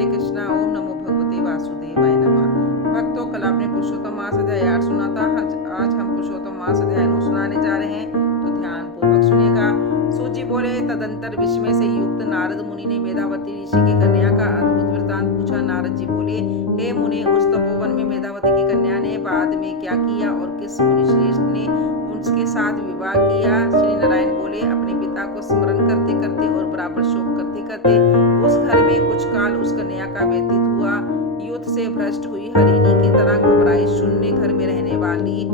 हरे कृष्णा। ओम नमो भगवते वासुदेवाय नमः। भक्तों, कल आपने पुरुषोत्तम मास अध्याय 8 सुना था। आज हम पुरुषोत्तम मास अध्याय 9 सुनाने जा रहे हैं, तो ध्यान पूर्वक सुनिएगा। सूजी बोले, तदंतर विस्मय से युक्त नारद मुनि ने मेधावती ऋषि की कन्या का अद्भुत वृतांत पूछा। नारद जी बोले, हे मुनि, उस तपोवन में मेधावती की कन्या ने बाद में क्या किया और किस मुनि श्रेष्ठ ने उसके साथ विवाह किया? श्री नारायण बोले, अपने पिता को स्मरण करते करते और बराबर शोक करते करते उस घर में कुछ काल उस कन्या का व्यतीत हुआ। युद्ध से भ्रष्ट हुई हरिणी की तरह घबराई शून्य घर में रहने वाली,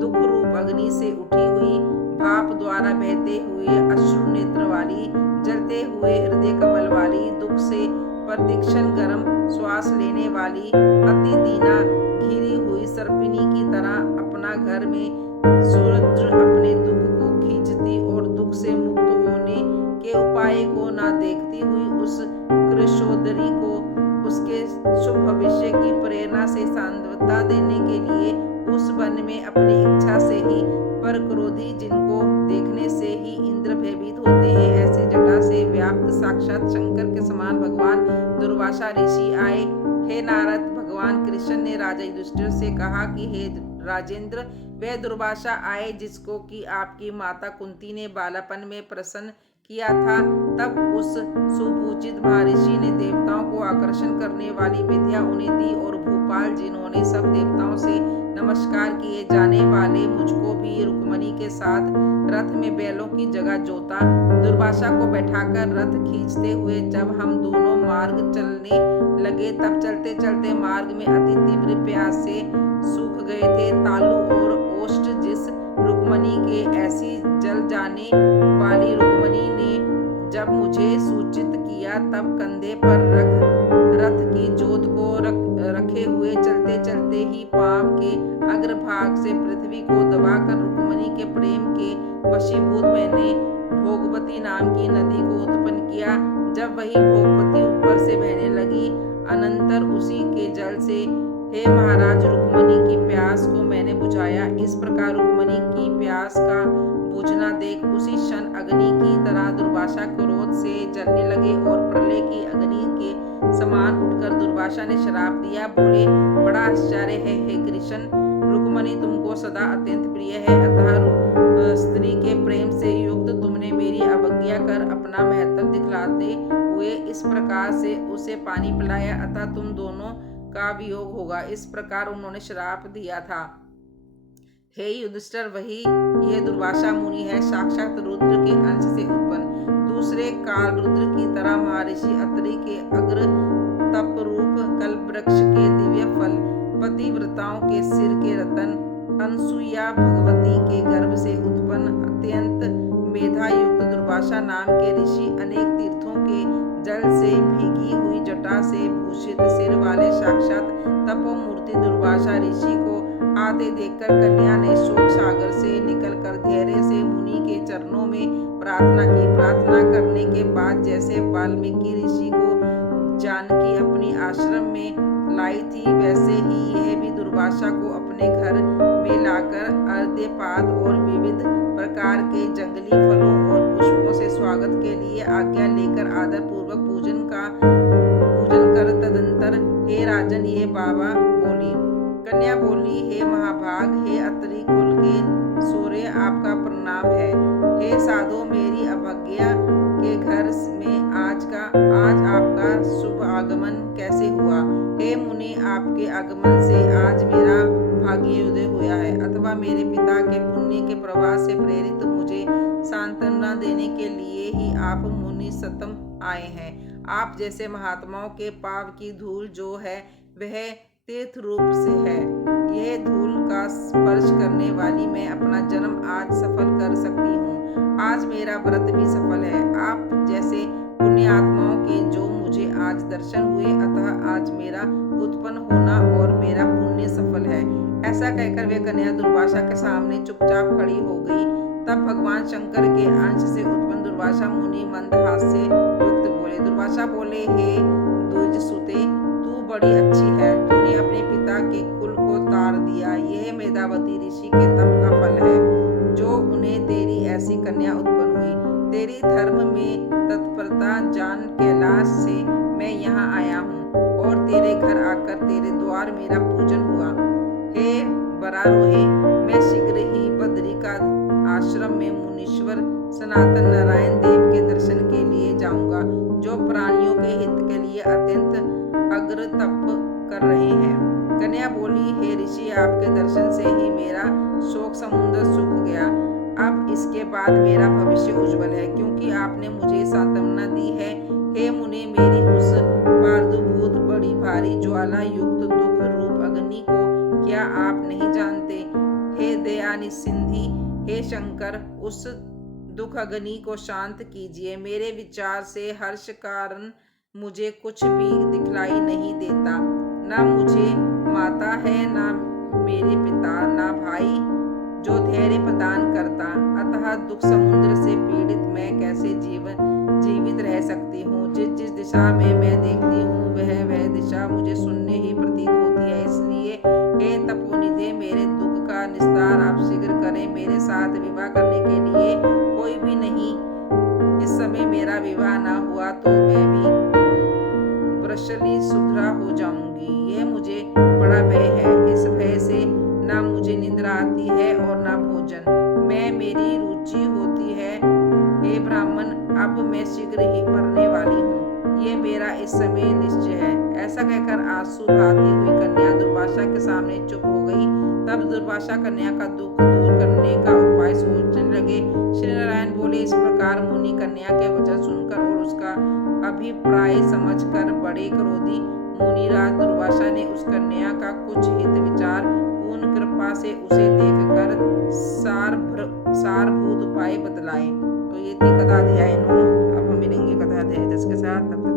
दुख रूप अग्नि से उठी हुई, भाप द्वारा बहते हुए अश्रु नेत्र वाली, जलते हुए हृदय कमल वाली, दुख से प्रदीक्षण गर्म श्वास लेने वाली, अति दीना घिरी हुई सर्पिनी की तरह अपना घर में सूरज अपने दुख को खींचती और दुख से मुक्त होने के उपाय को न देखती हुई उस कृशोदरी को उसके शुभ भविष्य की प्रेरणा से सांत्वना देने के लिए उस वन में अपनी इच्छा से ही पर क्रोधी, जिनको देखने से ही इंद्र भयभीत होते हैं, ऐसे जटा से व्याप्त साक्षात शंकर के समान भगवान दुर्वासा ऋषि आए। हे नारद, भगवान कृष्ण ने राजा युधिष्ठिर से कहा कि हे राजेंद्र, वह दुर्वासा आए जिसको कि आपकी माता कुंती ने बालापन में प्रसन्न किया था। तब उस सुपूजित महर्षि ने देवताओं को आकर्षण करने वाली विद्या उन्हें दी और भूपाल, जिन्होंने सब देवताओं से नमस्कार किए जाने वाले मुझको भी रुक्मणी के साथ रथ में बैलों की जगह जोता। दुर्वासा को बैठाकर रथ खींचते हुए जब हम दोनों मार्ग चलने लगे, तब चलते चलते मार्ग में अति तीव्र प्यास से सूख गए थे। तालु और ओष्ठ जिस रुक्मणी के ऐसी जल जाने वाली रुक्मणी ने जब मुझे सूचित किया, तब कंधे पर रथ की जोत को रखे हुए चलते चलते ही पांव के अग्रभाग से पृथ्वी को दबाकर रुक्मणी के प्रेम के वशीभूत मैंने भोगवती नाम की नदी को उत्पन्न किया। जब वही भोगवती ऊपर से बहने लगी, अनंतर उसी के जल से हे महाराज रुक्मणी की प्यास को मैंने बुझाया। इस प्रकार रुक्मणी की प्यास का बुझना देख उसी क्षण अग्नि की तरह दुर्वासा क्रोध से जलने लगे और प्रलय की अग्नि के समान उठकर दुर्वासा ने श्राप दिया। बोले, बड़ा आश्चर्य है हे कृष्ण, रुक्मणी तुमको सदा अत्यंत प्रिय है, अतः स्त्री के प्रेम से युक्त तुमने मेरी अवज्ञा कर अपना महत्व दिखलाते हुए इस प्रकार से उसे पानी पिलाया, अतः तुम दोनों का वियोग होगा। इस प्रकार उन्होंने श्राप दिया था। हे युधिष्ठिर, वही यह दुर्वासा मुनि है, साक्षात रुद्र के अंश से उत्पन्न। दूसरे काल रुद्र की तरह महर्षि अत्रि के अग्र तप रूप कल्प वृक्ष के दिव्य फल, पतिव्रताओं के सिर के रतन, अनसुईया भगवती के गर्भ से उत्पन्न अत्यंत मेधा युक्त दुर्वासा नाम के ऋषि, अनेक तीर्थों के जल से भीगी हुई जटा से भूषित सिर वाले साक्षात तपोमूर्ति दुर्वासा ऋषि को आते देखकर कन्या ने शोक सागर से निकलकर धैर्य से मुनि के चरणों में प्रार्थना की। प्रार्थना करने के बाद जैसे वाल्मीकि ऋषि को जानकी अपनी आश्रम में लाई थी, वैसे ही यह भी दुर्वासा को अपने घर में लाकर अर्घ्यपाद और विविध प्रकार के जंगली फलों और पुष्पों से स्वागत के लिए आज्ञा लेकर आदर पूर्वक पूजन कर तदंतर हे राजन, ये बाबा बोली। कन्या बोली, हे महाभाग, हे अत्रि कुल के सूर्य, आपका प्रणाम है। हे साधो, मेरी अवज्ञा के घर में आज आपका शुभ आगमन कैसे हुआ? हे मुनि, आपके आगमन से आज मेरा भाग्योदय हुआ है, अथवा मेरे पिता के पुण्य के प्रवाह से प्रेरित मुझे सांत्वना देने के लिए ही आप मुनि सतम आए हैं। आप जैसे महात्माओं के पाव की धूल जो है वह तीर्थ रूप से है। यह धूल का स्पर्श करने वाली मैं अपना जन्म आज सफल कर सकती हूँ। आज मेरा व्रत भी सफल है। आप जैसे पुण्य आत्माओं के जो मुझे आज दर्शन हुए, अतः आज मेरा उत्पन्न होना और मेरा पुण्य सफल है। ऐसा कहकर वे कन्या दुर्वासा के सामने चुपचाप खड़ी हो गई। तब भगवान शंकर के अंश से उत्पन्न दुर्वासा मुनि मंदहास से युक्त बोले। दुर्वासा बोले, हे द्विजसुते, तू बड़ी अच्छी है। तूने अपने पिता के कुल को तार दिया। यह मेधावती ऋषि के तप का फल है जो उन्हें तेरी ऐसी कन्या उत्पन्न हुई। तेरी धर्म में तत्परता जान कैलाश से मैं यहाँ आया हूँ और तेरे घर आकर तेरे द्वार मेरा पूजन हुआ। हे बरारोहे, मैं शीघ्र ही बद्री का आश्रम में मुनीश्वर सनातन नारायण देव के दर्शन के लिए जाऊंगा, जो प्राणियों के हित के लिए अत्यंत अग्र तप कर रहे हैं। कन्या बोली, हे ऋषि, आपके दर्शन से ही मेरा शोक समुद्र सूख गया। अब इसके बाद मेरा भविष्य उज्जवल है, क्योंकि आपने मुझे सांत्वना दी है। हे मुने, मेरी उस पार्दुभूत बड़ी भारी ज्वाला युक्त दुख रूप अग्नि को क्या आप नहीं जानते? हे दयानिसिंधि, हे शंकर, उस दुख अग्नि को शांत कीजिए। मेरे विचार से हर्ष कारण मुझे कुछ भी दिखलाई नहीं देता। ना मुझे माता है, ना मेरे पिता, ना भाई जो धैर्य प्रदान करता। अतः दुख समुद्र से पीड़ित मैं कैसे जीवित रह सकती हूँ? जिस जिस दिशा में मैं देखती हूँ वह दिशा मुझे शून्य ही प्रतीत होती है। इसलिए हे तपोनिधे, मेरे दुख का निस्तार आप शीघ्र करें। मेरे साथ विवाह करने के लिए कोई भी नहीं। इस समय मेरा विवाह ना हुआ तो मैं भी वृषली शुद्रा हो जाऊंगी। यह मुझे बड़ा भय है। इस भय से ना मुझे निद्रा आती है और ना भोजन में मेरी रुचि होती है। हे ब्राह्मण, अब मैं शीघ्र ही मरने वाली हूँ, ये मेरा इस समय निश्चय है। ऐसा कहकर आंसू बहाती हुई कन्या दुर्वासा के सामने चुप हो गई। तब दुर्वासा कन्या का दुख दूर करने का उपाय सोचने लगे। श्री नारायण बोले, इस प्रकार मुनि कन्या के वचन सुनकर और उसका अभिप्राय समझकर बड़े क्रोधी मुनिराज दुर्वासा ने उस कन्या का कुछ हित विचार पूर्ण कृपा से उसे देखकर सारभूत उपाय बतलाए। तो ये थी कथा अध्याय 9। अब हम मिलेंगे कथा अध्याय 10 के साथ। तब तक